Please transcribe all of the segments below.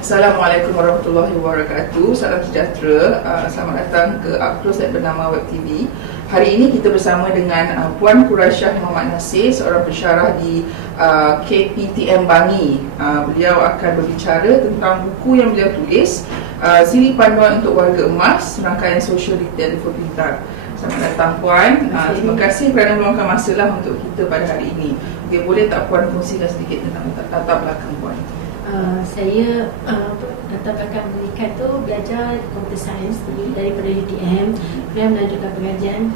Assalamualaikum warahmatullahi wabarakatuh. Salam sejahtera. Selamat datang ke Upclose yang bernama Web TV. Hari ini kita bersama dengan Puan Quraisyah Muhammad Nasir, seorang pensyarah di KPTM Bangi. Beliau akan berbicara tentang buku yang beliau tulis, Siri Panduan untuk Warga Emas, Rangkaian Sosial Retail di Pintar. Selamat datang Puan. Terima kasih kerana meluangkan masa untuk kita pada hari ini. Okay, boleh tak Puan kongsikan sedikit tentang latar belakang Puan? Saya latar belakang pendidikan tu belajar computer science daripada UTM, kemudian melanjutkan pengajian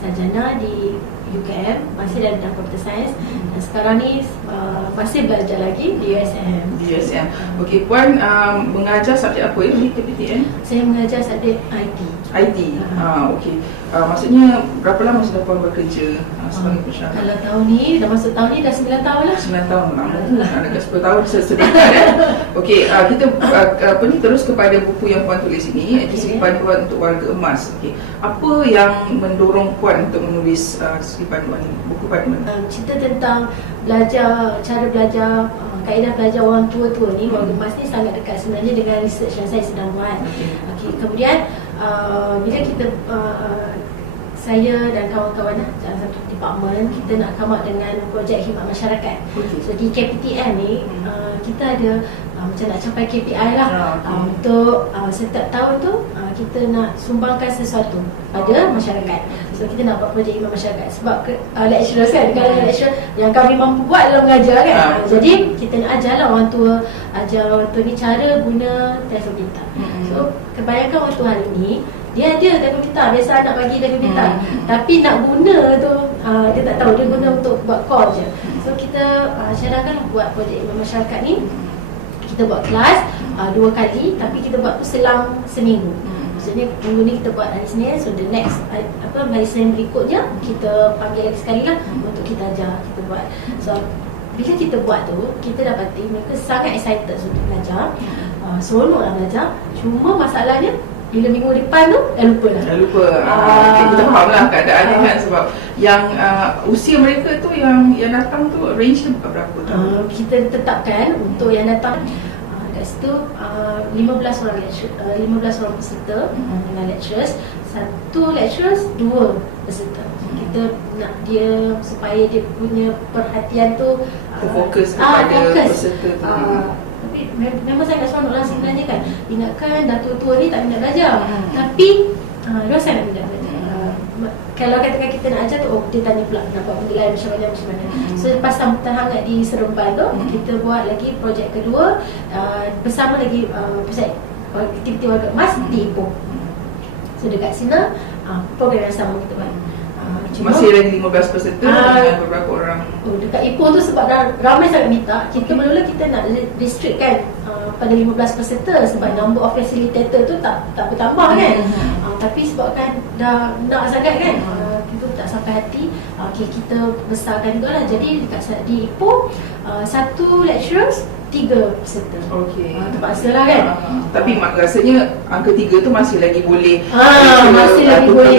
sarjana di UKM, masih dalam bidang computer science, dan sekarang ni masih belajar lagi di USM. Okey, Puan mengajar subjek apa di KPTM? Saya mengajar subjek IT. Okey. Maksudnya berapa lama sudah Puan bekerja sebagai pensyarah? Kalau tahun ni, dah masuk tahun ni dah 9 tahun lah. 9 tahun lama. Ada 10 tahun sebentar Okey, kita terus kepada buku yang Puan tulis ini, iaitu Siri Panduan untuk Warga Emas. Okey. Apa yang mendorong Puan untuk menulis Siri Panduan ini, buku panduan? Cerita tentang cara belajar, kaedah belajar orang tua-tua ni, warga emas ni sangat dekat sebenarnya dengan research yang saya sedang buat. Okey, kemudian bila kita saya dan kawan-kawan dalam satu department, kita nak come up dengan projek khidmat masyarakat. So di KPTM ni kita ada macam nak capai KPI lah. Untuk setiap tahun tu kita nak sumbangkan sesuatu pada masyarakat. So kita nak buat projek khidmat masyarakat. Sebab lecturer kan, kalau lecturer yang kami mampu buat dalam mengajar kan. Jadi kita nak ajar orang tua ni cara guna telefon pintar. So kebanyakan orang tua hari ni dia ada telefon pintar, biasa anak bagi telefon pintar, tapi nak guna tu dia tak tahu, dia guna untuk buat call je. So kita cadangkan buat projek khidmat masyarakat ni. Kita buat kelas 2 kali, tapi kita buat tu selang seminggu. Maksudnya minggu ni kita buat hari Senin, so the next hari Senin berikutnya kita panggil lagi sekali lah untuk kita ajar, kita buat. So bila kita buat tu, kita dapati mereka sangat excited untuk belajar, seronok nak belajar. Cuma masalahnya bila minggu depan tu dah lupa. Kita faham lah keadaannya kan, sebab yang usia mereka tu yang datang tu range berapa tahun? Kita tetapkan untuk yang datang kat situ 15 orang peserta dengan lecturers, satu lecturers 2 peserta. Kita nak dia supaya dia punya perhatian tu fokus kepada peserta tu. Memang saya nak seronok lah sebenarnya kan. Ingatkan dah tua-tua ni tak minat belajar, tapi dia sangat minat belajar. Kalau katakan kita nak ajar tu, dia tanya pula nak buat benda lain macam mana. So lepas sambutan hangat di Seremban tu, kita buat lagi projek kedua bersama lagi pusat aktiviti warga emas di Ipoh. So dekat sini program yang sama kita buat. Masih lagi 15 peserta dengan beberapa orang. Dekat Ipoh tu sebab dah ramai sangat minta, kita mula-mula kita nak restrictkan pada 15 peserta sebab number of facilitator tu tak bertambah kan. Tapi sebab kan dah nak sangat kan, kita tak sampai hati. Kita besarkan juga lah. Jadi di Ipoh satu lecturers 3 peserta. Terpaksa lah kan. Tapi rasanya angka 3 tu masih lagi boleh masih lagi boleh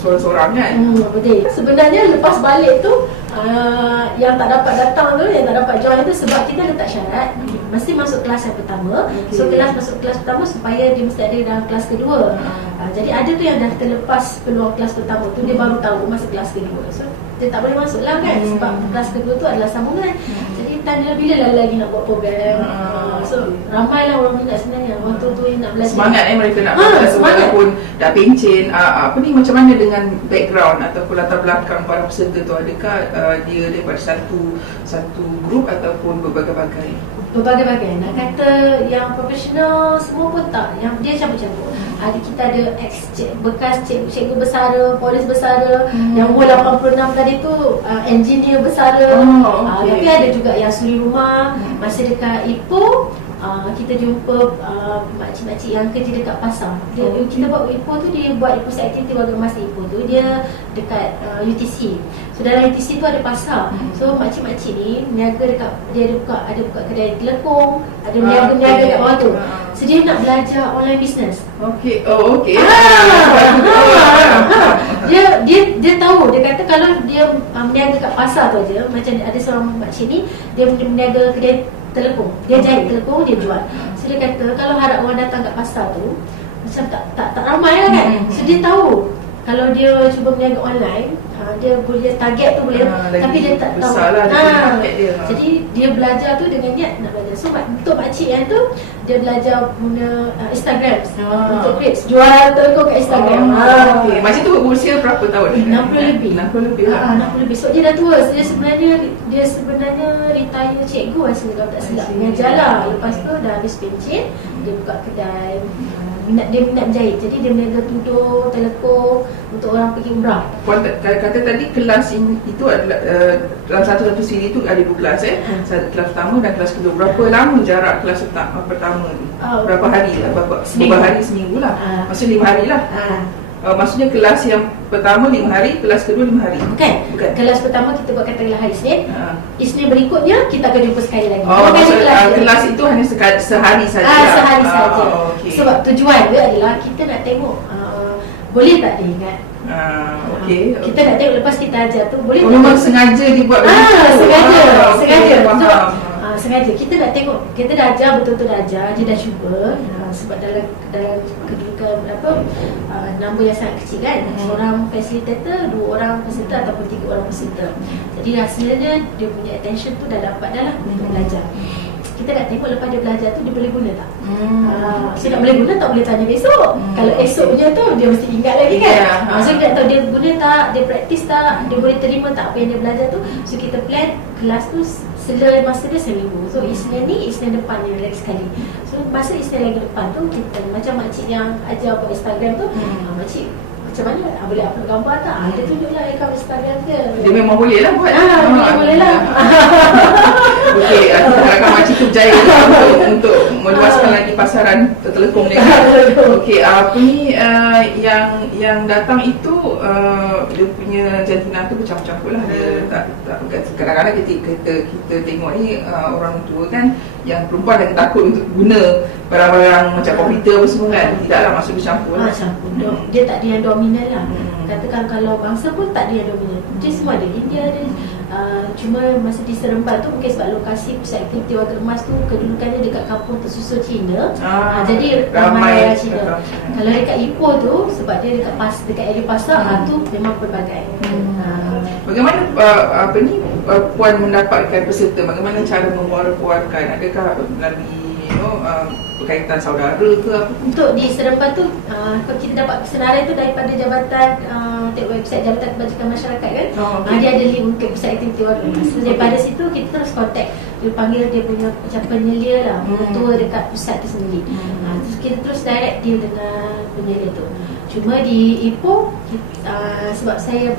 seorang-seorang kan. Betul. Sebenarnya lepas balik tu yang tak dapat datang tu, yang tak dapat join tu, sebab kita letak syarat mesti masuk kelas yang pertama. So masuk kelas pertama supaya dia mesti ada dalam kelas kedua. Jadi ada tu yang dah terlepas peluang kelas pertama tu, dia baru tahu masuk kelas kedua. So dia tak boleh masuk lah kan, sebab kelas kedua tu adalah sambungan. Jadi tanya bila lagi nak buat program. So ramai lah orang minat sebenarnya, orang tua yang nak belajar. Semangat mereka nak belajar walaupun dah pencen. Macam mana dengan background ataupun latar belakang para peserta tu? Adakah dia daripada satu grup ataupun berbagai-bagai? Berbagai-bagai. Nak kata yang profesional semua pun tak. Yang dia campur-campur. Kita ada bekas cikgu bersara, polis bersara, yang umur 86 tadi tu engineer bersara. Tapi ada juga yang suri rumah, masih dekat Ipoh. Kita jumpa makcik-makcik yang kerja dekat pasar. Kita buat Ipoh tu, dia buat pusat aktiviti warga emas di Ipoh tu, dia dekat UTC. So dalam UTC tu ada pasar. So makcik-makcik ni niaga dekat, dia ada buka kedai telekong, ada niaga-niaga dekat bawah tu. So dia nak belajar online business. Dia tahu, dia kata kalau dia berniaga kat pasar tu aja, macam ada seorang makcik ni, dia berniaga kedai telekung. Dia jahit telekung, dia jual. So dia kata kalau harap orang datang kat pasar tu macam tak ramai lah kan. So dia tahu kalau dia cuba berniaga online, dia boleh target tu boleh, tapi dia tak tahu. Jadi dia belajar tu dengan niat nak belajar. So untuk makcik yang tu, dia belajar guna Instagram untuk create, jual telekung kat Instagram. Okay. Macam tu berusia berapa tahun? 60 lebih. 60 lebih lah. 60 lebih. So dia dah tua. So, dia sebenarnya retire cikgu rasa kalau tak silap. Mengajar lah. Lepas tu dah habis pencen, dia buka kedai. Dia minat menjahit. Jadi dia meniaga tudung, telekung untuk orang pergi umrah. Puan kata tadi kelas itu adalah dalam satu siri itu ada 2 kelas kelas pertama dan kelas kedua. Berapa lama jarak kelas pertama ni? Berapa hari? Berapa hari seminggu lah. Maksudnya 5 hari lah. Maksudnya kelas yang pertama 5 hari, kelas kedua 5 hari. Bukan. Kelas pertama kita buat katakanlah hari Isnin. Isnin berikutnya kita akan jumpa sekali lagi. Kelas itu hanya sehari saja. Sehari saja. Okay. Sebab tujuan dia adalah kita nak tengok boleh tak dia ingat. Kita nak tengok lepas kita ajar tu boleh tak. Memang sengaja dibuat sengaja. Sengaja kita nak tengok, kita dah ajar, betul-betul dah ajar, dia dah cuba. Sebab dalam kedudukan nombor yang sangat kecil kan, seorang facilitator, 2 orang peserta ataupun 3 orang peserta. Jadi hasilnya dia punya attention tu dah dapat dah lah untuk belajar. Kita nak tengok lepas dia belajar tu dia boleh guna tak. So nak boleh guna tak boleh tanya besok. Kalau esoknya tu dia mesti ingat lagi kan. So kita nak tahu dia guna tak, dia praktis tak, dia boleh terima tak apa yang dia belajar tu. So kita plan kelas tu masa dia seminggu. So Isnin ni, Isnin depan ni lagi sekali. So masa Isnin lagi depan tu kita macam makcik yang ajar buat Instagram tu, makcik macam mana boleh upload gambar tak? Dia tunjuklah akaun Instagram dia. Dia memang boleh lah buat. Memang boleh lah. Okey, harapkan makcik tu berjaya untuk meluaskan lagi pasaran telekung ni. Okey, apa ni yang datang itu dia punya jantina tu macam-macam pula. Dia tak kadang-kadang kita tengok ni orang tua kan yang perempuan yang takut untuk guna barang-barang macam komputer apa semua kan. Tidaklah masuk bercampur lah. Campur. Dia tak ada yang dominan lah. Katakan kalau bangsa pun tak ada yang dominan. Dia semua ada. India ada. Cuma masa di Seremban tu mungkin sebab lokasi pusat aktiviti warga emas tu kedudukannya dekat kampung tersusun Cina. Jadi ramai Cina. Kalau dekat Ipoh tu sebab dia dekat area pasar tu memang pelbagai. Bagaimana puan mendapatkan peserta? Bagaimana cara memuara-puarkan? Adakah melalui berkaitan saudara ke apa? Untuk di Seremban tu kita dapat kesenaran tu daripada jabatan website Jabatan Kebajikan Masyarakat kan. Dia ada link untuk pusat aktiviti warga emas. So daripada situ kita terus contact, dia panggil dia punya macam penyelia lah, ketua dekat pusat tu sendiri. Terus kita terus direct deal dengan penyelia tu. Cuma di Ipoh sebab saya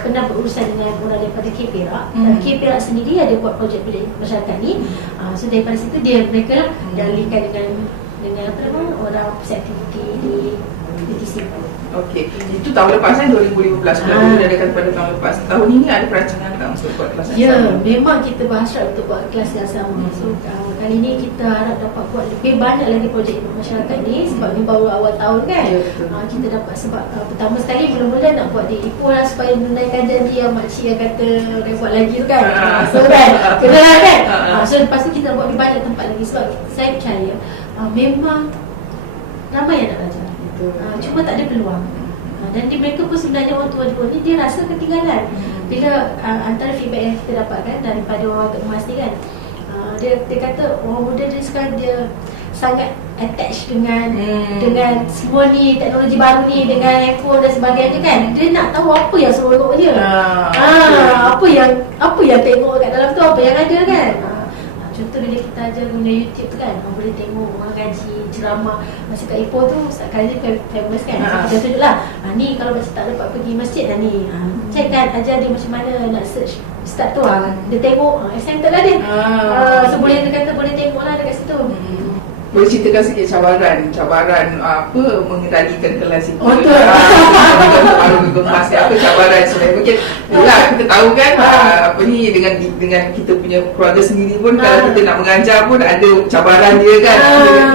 pernah berurusan dengan orang daripada KPRAK. KPRAK sendiri ada buat projek masyarakat ni. So daripada situ mereka lah yang linkkan dengan apa nama orang pusat aktiviti di BTC. Okey, itu tahun lepas kan 2015 bulan diadakan pada tahun lepas. Tahun ini ada perancangan tak untuk buat kelas yang sama? Memang kita berhasrat untuk buat kelas yang sama. So kali ini kita harap dapat buat lebih banyak lagi projek masyarakat ni sebab ni baru awal tahun kan. Kita dapat sebab pertama sekali mula-mula nak buat di Ipoh lah supaya menunaikan janji yang makcik yang kata dia buat lagi tu kan. So kan, kena lah kan. So lepas tu kita buat di banyak tempat lagi sebab saya percaya memang ramai yang nak belajar. Cuma tak ada peluang. Dan mereka pun sebenarnya orang tua-tua ni dia rasa ketinggalan. Bila antara feedback yang kita dapatkan daripada orang emas ni kan, dia kata orang muda dia sekarang dia sangat attach dengan semua ni, teknologi baru ni, dengan handphone dan sebagainya kan. Dia nak tahu apa yang seronok dia. Apa yang tengok kat dalam tu, apa yang ada kan. Contoh bila kita ajar guna YouTube tu kan, orang boleh tengok orang gaji ceramah masa kat Ipoh tu, Ustaz Kazim famous kan. Kita tunjuk lah, ni kalau macam tak dapat pergi masjid dah ni, check kan ajar dia macam mana nak search Ustaz tu, dia tengok, excited lah dia. So dia kata boleh tengok lah dekat situ. Boleh ceritakan sikit cabaran apa mengendalikan kelas itu? Betul. Baru gemas apa cabaran sebenarnya? Mungkin yalah kita tahu kan apa ni dengan kita punya keluarga sendiri pun kalau kita nak mengajar pun ada cabaran dia kan.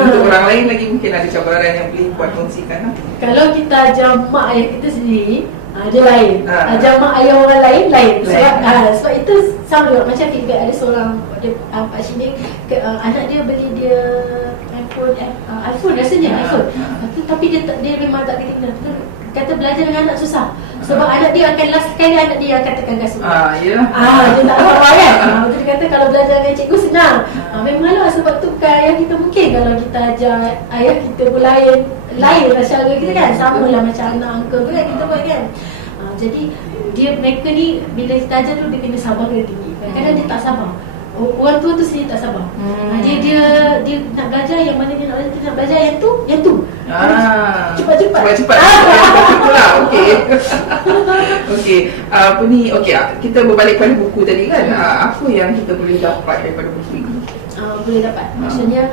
Untuk orang lain lagi mungkin ada cabaran yang boleh buat kongsikan. Kalau kita ajar mak ayah kita sendiri, dia lain. Jamak ayah orang lain. Sebab itu sama juga macam feedback ada seorang Pak Cik ni anak dia beli dia iPhone rasanya iPhone. Tapi dia memang tak kata belajar dengan anak susah. Sebab anak dia akan last sekali anak dia akan tekan gasu. Ya. Dia tak apa kan. Dia kata kalau belajar dengan cikgu senang. Memanglah sebab tu bukan ayah kita, mungkin kalau kita ajar ayah kita pun lain lah cara kita kan. Sama lah macam anak uncle tu kan kita buat kan. Jadi mereka ni bila kita ajar tu dia kena sabar dia tinggi. Kadang-kadang dia tak sabar. Orang tua tu sendiri tak sabar. Dia nak belajar yang mana dia nak belajar yang tu. Cepat-cepat. Itulah. Okey. Apa ni? Okey, kita berbalik pada buku tadi kan. Apa yang kita boleh dapat daripada buku ini? Boleh dapat. Maksudnya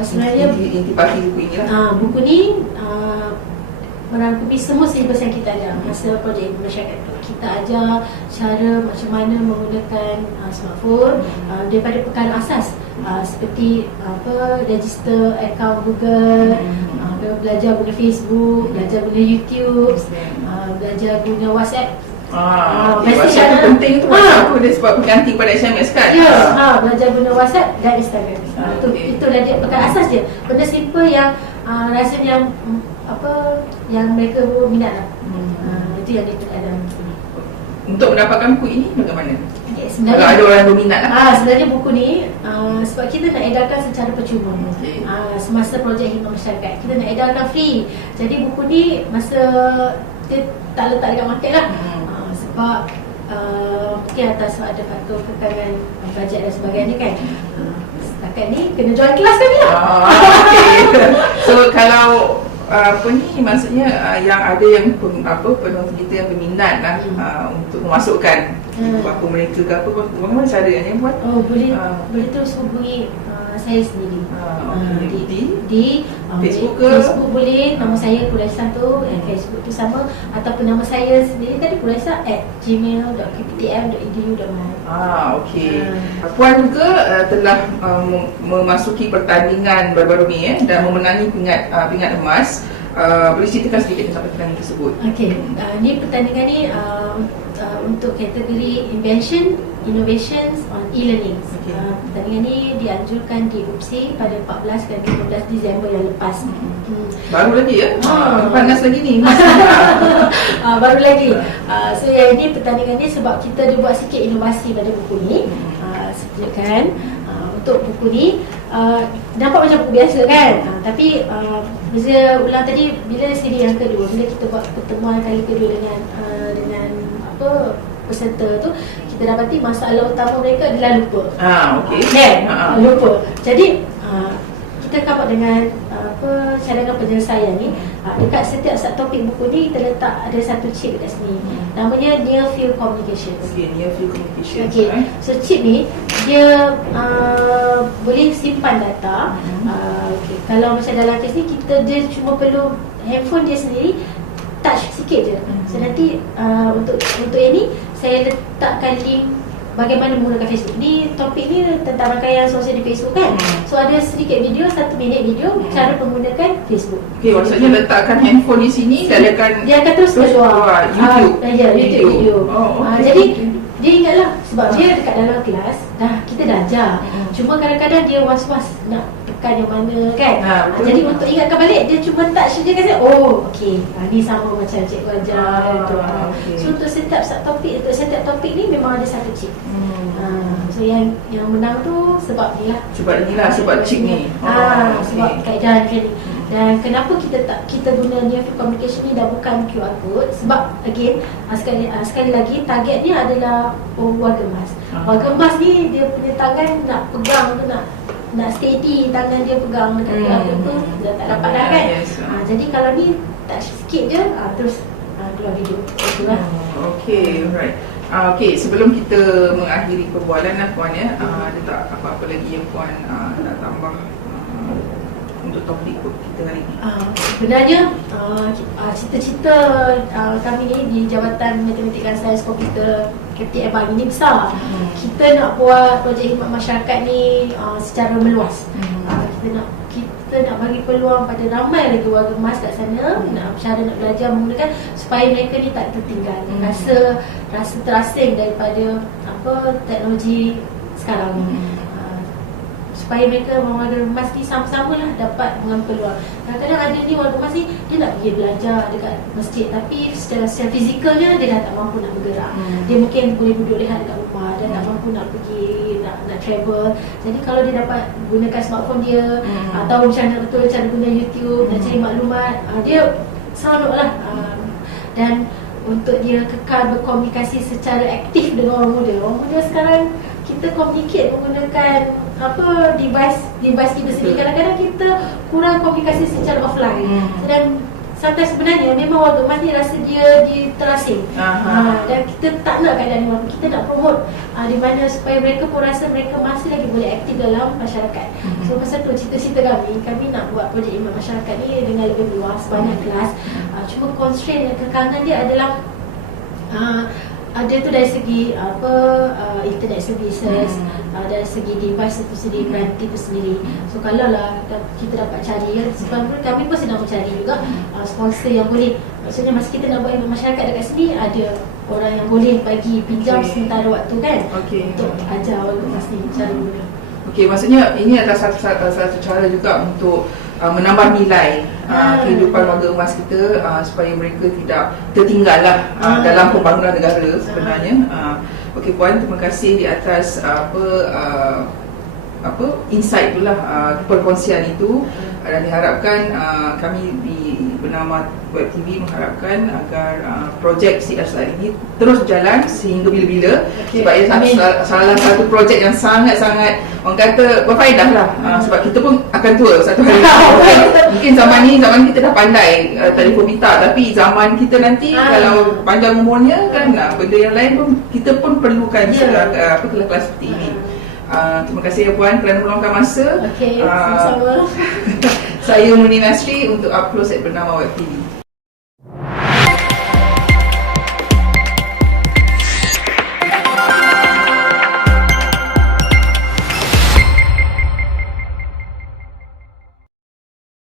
sebenarnya intipati buku ini lah. Buku ni merangkumi semua silibus yang kita ajar masa projek ilmu masyarakat tu. Kita ajar cara macam mana menggunakan smartphone daripada perkara asas seperti register akaun Google, belajar guna Facebook, belajar guna YouTube, belajar guna WhatsApp. WhatsApp tu penting tu. Aku dia sebab berganti pada SMS kan. Belajar guna WhatsApp dan Instagram. Itulah dia perkara asas dia. Benda simple yang rasanya yang mereka minat lah. Itu yang dia ada. Untuk mendapatkan buku ini bagaimana? Sebenarnya, kalau ada orang yang berminat lah. Sebenarnya buku ni sebab kita nak edarkan secara percuma. Semasa projek khidmat masyarakat kita nak edarkan free. Jadi buku ni masa dia tak letak dekat market lah. Sebab mungkin atas ada faktor kekangan bajet dan sebagainya kan. Setakat ni kena jual kelas kan ya. So kalau apa ni maksudnya yang ada yang penonton kita yang berminat lah untuk memasukkan apa mereka ke apa, bagaimana caranya buat? Boleh terus hubungi saya sendiri. Di Facebook ke? Facebook boleh, nama saya Quraisah tu, Facebook tu sama, ataupun nama saya sendiri tadi quraisah@gmail.kptm.edu.my. Puan juga telah memasuki pertandingan baru-baru ni dan memenangi pingat emas. Boleh ceritakan sedikit tentang pertandingan tersebut? Ni pertandingan ni untuk kategori Innovations on E-Learning. Pertandingan ni dianjurkan di UPSI pada 14 dan 15 Disember yang lepas. Baru lagi ya? Panas lagi ni. Baru lagi. So yang ini pertandingan ni sebab kita dia buat sikit inovasi pada buku ni. Kan untuk buku ni nampak macam buku biasa kan, tapi bila ulang tadi, bila siri yang kedua, bila kita buat pertemuan kali kedua dengan peserta tu, kita dapati masalah utama mereka adalah lupa. Lupa. Jadi kita come up dengan cadangan penyelesaian ni. Dekat setiap topik buku ni kita letak ada satu chip kat sini. Namanya Near Field Communication. Near Field Communication. So chip ni dia boleh simpan data. Kalau macam dalam kes ni dia cuma perlu handphone dia sendiri touch sikit je. So nanti untuk yang ni saya letakkan link bagaimana menggunakan Facebook. Ni topik ni tentang rangkaian sosial di Facebook kan. So ada sedikit video, 1 minit video cara menggunakan Facebook. Maksudnya letakkan handphone di sini dan dia akan terus keluar YouTube. YouTube video. Jadi dia ingatlah sebab dia dekat dalam kelas kita dah ajar. Cuma kadang-kadang dia was-was nak tekan yang mana kan. Jadi untuk ingatkan balik dia cuma touch je kan. Ni sama macam cikgu ajar tu. So untuk setiap topik ni memang ada satu chip. So yang menang tu sebab ni lah. Sebab chip ni. Sebab kaedah ni. Dan kenapa kita guna Near Field Communication ni dah bukan QR code? Sebab again sekali lagi targetnya adalah warga emas. Warga emas ni dia punya tangan nak pegang tu, nak steady tangan dia pegang dekat QR code tu dia tak dapat dah kan. Jadi kalau ni touch sikit je terus keluar video. Itulah. Alright. Sebelum kita mengakhiri perbualan lah Puan ya, ada tak apa-apa lagi yang Puan nak tambah untuk topik kita hari ini? Sebenarnya cita-cita kami ni di Jabatan Matematik dan Sains Komputer KPTM Bank ini besar. Kita nak buat projek khidmat masyarakat ni secara meluas. kita nak bagi peluang pada ramai lagi warga emas kat sana nak cara nak belajar menggunakan, supaya mereka ni tak tertinggal, rasa terasing daripada teknologi sekarang ni. Supaya mereka warga emas ni sama-sama lah dapat mengambil peluang. Kadang-kadang ada ni warga emas ni dia nak pergi belajar dekat masjid, tapi secara fizikalnya dia dah tak mampu nak bergerak. Dia mungkin boleh duduk lihat dekat rumah, dia tak mampu nak pergi nak travel. Jadi kalau dia dapat gunakan smartphone dia, atau macam mana betul cara guna YouTube, nak cari maklumat, dia seronok lah. Dan untuk dia kekal berkomunikasi secara aktif dengan orang muda sekarang kita communicate menggunakan device kita sendiri. Kadang-kadang kita kurang komunikasi secara offline. Dan sometimes sebenarnya memang warga emas ni rasa dia terasing. Dan kita tak nak keadaan ni, kita nak promote di mana supaya mereka pun rasa mereka masih lagi boleh aktif dalam masyarakat. So pasal tu cita-cita kami nak buat projek iman masyarakat ni dengan lebih luas, banyak kelas. Cuma constraint dan kekangan dia adalah ada tu dari segi internet services, dari segi device itu sendiri, branding itu sendiri. So kalau lah kita dapat cari, sebenarnya kami pun sedang mencari juga sponsor yang boleh, maksudnya masa kita nak buat iman masyarakat dekat sini, ada orang yang boleh bagi pinjam sementara waktu kan, untuk ajar warga emas ni cara guna. Maksudnya ini adalah satu cara juga untuk menambah nilai kehidupan warga emas kita, supaya mereka tidak tertinggal lah dalam pembangunan negara sebenarnya. Puan, terima kasih di atas insight itulah, perkongsian itu, dan diharapkan kami di bernama Web TV mengharapkan agar projek CSR ini terus berjalan sehingga bila-bila, sebab ia salah satu projek yang sangat-sangat orang kata berfaedah lah. Sebab kita pun akan tua satu hari. Mungkin zaman kita dah pandai telefon pita, tapi zaman kita nanti kalau panjang umurnya kan, benda yang lain pun kita pun perlukan kelas seperti ini. Terima kasih ya Puan kerana meluangkan masa. Sama-sama. Saya Murni Nasri untuk Up Close at Bernama Web TV.